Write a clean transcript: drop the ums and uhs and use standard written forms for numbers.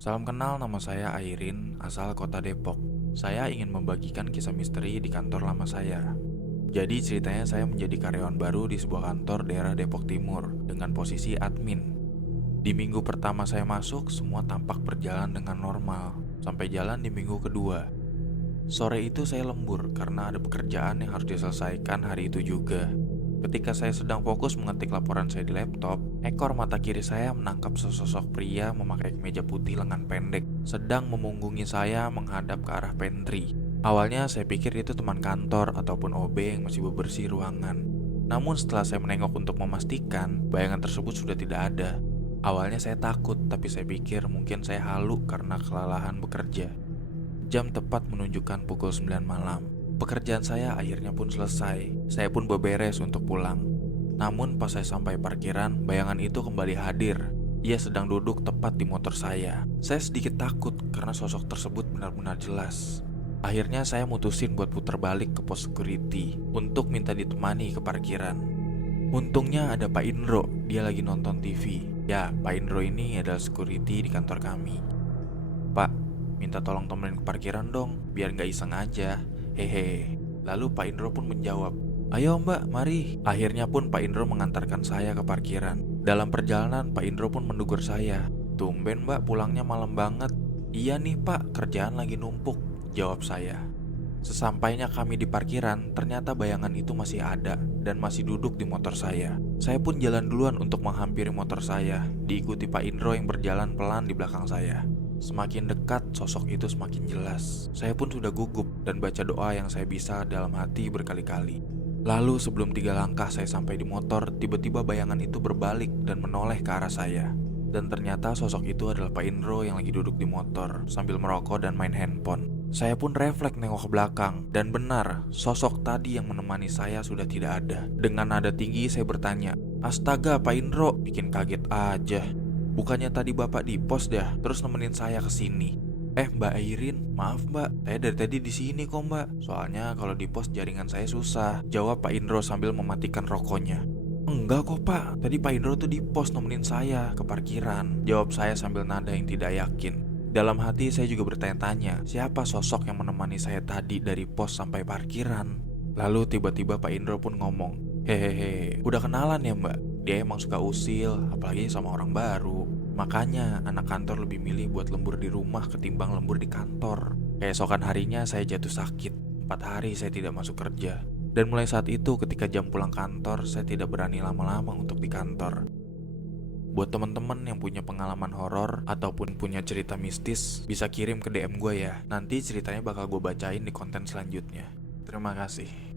Salam kenal, nama saya Airin, asal kota Depok. Saya ingin membagikan kisah misteri di kantor lama saya. Jadi ceritanya saya menjadi karyawan baru di sebuah kantor daerah Depok Timur dengan posisi admin. Di minggu pertama saya masuk, semua tampak berjalan dengan normal. Sampai jalan di minggu kedua. Sore itu saya lembur karena ada pekerjaan yang harus diselesaikan hari itu juga. Ketika saya sedang fokus mengetik laporan saya di laptop, ekor mata kiri saya menangkap sesosok pria memakai kemeja putih lengan pendek, sedang memunggungi saya menghadap ke arah pantry. Awalnya saya pikir itu teman kantor ataupun OB yang masih bebersih ruangan. Namun setelah saya menengok untuk memastikan, bayangan tersebut sudah tidak ada. Awalnya saya takut, tapi saya pikir mungkin saya halu karena kelelahan bekerja. Jam tepat menunjukkan pukul 9 malam. Pekerjaan saya akhirnya pun selesai. Saya pun beberes untuk pulang. Namun pas saya sampai parkiran, bayangan itu kembali hadir. Ia sedang duduk tepat di motor saya. Saya sedikit takut karena sosok tersebut benar-benar jelas. Akhirnya saya mutusin buat putar balik ke pos security untuk minta ditemani ke parkiran. Untungnya ada Pak Indro, dia lagi nonton TV. Ya, Pak Indro ini adalah security di kantor kami. "Pak, minta tolong temenin ke parkiran dong, biar nggak iseng aja. Hehe." Lalu Pak Indro pun menjawab, "Ayo Mbak, mari." Akhirnya pun Pak Indro mengantarkan saya ke parkiran. Dalam perjalanan, Pak Indro pun mendugur saya. "Tumben Mbak pulangnya malam banget." "Iya nih Pak, kerjaan lagi numpuk," jawab saya. Sesampainya kami di parkiran, ternyata bayangan itu masih ada dan masih duduk di motor saya. Saya pun jalan duluan untuk menghampiri motor saya, diikuti Pak Indro yang berjalan pelan di belakang saya. Semakin dekat, sosok itu semakin jelas. Saya pun sudah gugup dan baca doa yang saya bisa dalam hati berkali-kali. Lalu sebelum 3 langkah saya sampai di motor, tiba-tiba bayangan itu berbalik dan menoleh ke arah saya. Dan ternyata sosok itu adalah Pak Indro yang lagi duduk di motor sambil merokok dan main handphone. Saya pun refleks nengok ke belakang, dan benar, sosok tadi yang menemani saya sudah tidak ada. Dengan nada tinggi saya bertanya, "Astaga Pak Indro, bikin kaget aja. Bukannya tadi Bapak di pos dah, terus nemenin saya ke sini." Mbak Airin, maaf Mbak, saya dari tadi di sini kok Mbak. Soalnya kalau di pos jaringan saya susah," jawab Pak Indro sambil mematikan rokoknya. "Enggak kok Pak, tadi Pak Indro tuh di pos nemenin saya ke parkiran," jawab saya sambil nada yang tidak yakin. Dalam hati saya juga bertanya-tanya, siapa sosok yang menemani saya tadi dari pos sampai parkiran? Lalu tiba-tiba Pak Indro pun ngomong, "Hehehe, udah kenalan ya Mbak? Dia emang suka usil, apalagi sama orang baru. Makanya anak kantor lebih milih buat lembur di rumah ketimbang lembur di kantor." Keesokan harinya saya jatuh sakit. 4 hari saya tidak masuk kerja. Dan mulai saat itu ketika jam pulang kantor, saya tidak berani lama-lama untuk di kantor. Buat teman-teman yang punya pengalaman horor ataupun punya cerita mistis, bisa kirim ke DM gue ya. Nanti ceritanya bakal gue bacain di konten selanjutnya. Terima kasih.